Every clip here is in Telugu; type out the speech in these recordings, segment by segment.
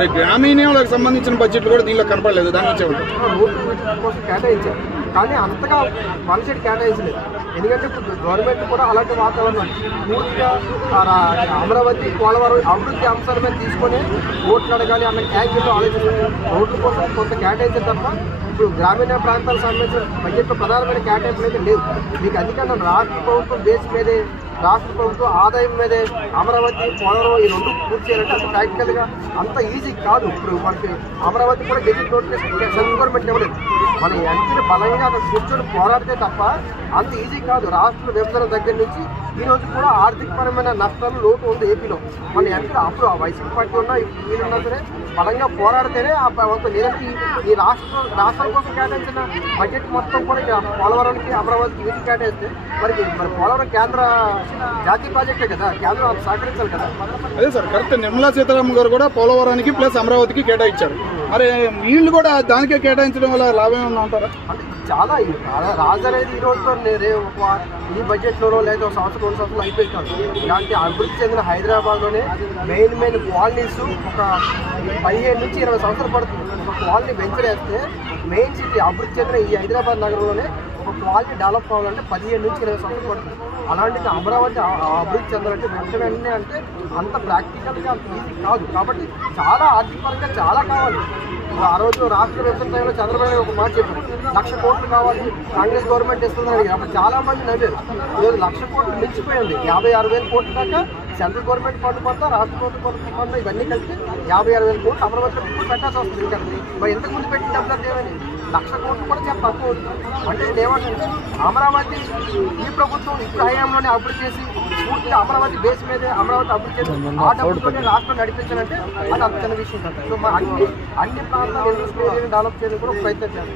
మరి గ్రామీణాలకు సంబంధించిన బడ్జెట్లు కూడా దీనిలో కనపడలేదు. దాని నుంచి రోడ్డు కోసం కేటాయించారు, కానీ అంతగా వన్ సైడ్ కేటాయించలేదు. ఎందుకంటే ఇప్పుడు గవర్నమెంట్ కూడా అలాంటి వాతావరణం పూర్తిగా అమరావతి పోలవరం అభివృద్ధి అంశాల మీద తీసుకొని ఓట్లు అడగాలి అన్న యాంగిల్లో ఆలోచిస్తుంది. రోడ్ల కోసం కొంత కేటాయించిన తప్ప ఇప్పుడు గ్రామీణ ప్రాంతాలకు సంబంధించిన బడ్జెట్లో ప్రధానమైన కేటాయింపులు అయితే లేవు. మీకు అందుకని రాష్ట్ర ప్రభుత్వం బేస్ మీదే, రాష్ట్ర ప్రభుత్వం ఆదాయం మీదే అమరావతి పోలవరం ఈ రెండు పూర్తి చేయాలంటే అంత ప్రాక్టికల్గా అంత ఈజీ కాదు. ఇప్పుడు మనకి అమరావతి కూడా గెజిట్ నోటిఫికేషన్ సెంట్రల్ గవర్నమెంట్ ఇవ్వలేదు. మన ఎంపీలు బలంగా అక్కడ కూర్చొని పోరాడితే తప్ప అంత ఈజీ కాదు. రాష్ట్ర విభజన దగ్గర నుంచి ఈ రోజు కూడా ఆర్థికపరమైన నష్టాలు లోటు ఉంది ఏపీలో. మన ఎంపీలు అప్పుడు ఆ వైసీపీ పార్టీ ఉన్నా వీళ్ళున్నా సరే బలంగా పోరాడితేనే లేదంటే ఈ రాష్ట్రం కోసం కేటాయించిన బడ్జెట్ మొత్తం కూడా పోలవరానికి అమరావతికి వీటికి కేటాయిస్తే మరి పోలవరం కేంద్ర జాతీయ ప్రాజెక్టే కదా, కేంద్రం సహకరించాలి కదా. అదే సార్ కరెక్ట్. నిర్మలా సీతారామన్ గారు కూడా పోలవరానికి ప్లస్ అమరావతికి కేటాయించారు. మరి వీళ్ళు కూడా దానికే కేటాయించడం వల్ల లాభం ఏమన్నా అంటారా? అంటే చాలా రాజు అనేది ఈ రోజుతో ఈ బడ్జెట్లోనో లేదా ఒక సంవత్సరం 2 సంవత్సరాలు అయిపోయింది. ఇలాంటి అభివృద్ధి చెందిన హైదరాబాద్లోనే మెయిన్ కాలనీస్ ఒక 15 నుంచి 20 సంవత్సరాలు పడుతుంది. ఒక కాలనీ వెంచర్ వేస్తే మెయిన్ సిటీ అభివృద్ధి చెందిన ఈ హైదరాబాద్ నగరంలోనే ఒక క్వాలిటీ డెవలప్ అవ్వాలంటే 15 నుంచి 20 సంవత్సరాలు పడుతుంది. అలాంటిది అమరావతి అభివృద్ధి చెందాలంటే వెంటనే అంటే అంత ప్రాక్టికల్గా అంత ఈజీ కాదు. కాబట్టి చాలా ఆర్థికపరంగా చాలా కావాలి. ఆ రోజు రాష్ట్ర విభజన టైంలో చంద్రబాబు ఒక మాట చెప్పారు, 1,00,000 కోట్లు కావాలి కాంగ్రెస్ గవర్నమెంట్ ఇస్తుందని. అప్పుడు చాలా మంది నవ్వారు. ఈరోజు 1,00,000 కోట్లు మించిపోయింది. 56,000 కోట్ల దాకా సెంట్రల్ గవర్నమెంట్ ఫండ్ కొంత, రాష్ట్ర ప్రభుత్వ ఫండ్ ఇవన్నీ కలిసి 56,000 కోట్లు అమరావతి పెట్టాల్సి వస్తుంది. ఇంకా మరి ఇంతకుముందు పెట్టి డెవలప్ చేయాలని 1,00,000 కోట్లు కూడా చాలా తక్కువ అవుతుంది. అంటే ఏమంటే అమరావతి ఈ ప్రభుత్వం ఇప్పుడు హయాంలోనే అభివృద్ధి చేసి పూర్తిగా అమరావతి బేస్ మీదే అమరావతి అభివృద్ధి చేసి ఆ డబ్బుతోనే రాష్ట్రం నడిపించాలంటే అది అంత చిన్న విషయం కాదు. సో అన్ని ప్రాంతాలు ఇండస్ట్రీ డెవలప్ చేయడానికి కూడా ప్రయత్నం చేయాలి.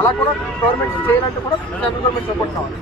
అలా కూడా గవర్నమెంట్ చేయాలంటే కూడా సెంట్రల్ గవర్నమెంట్ సపోర్ట్ కావాలి.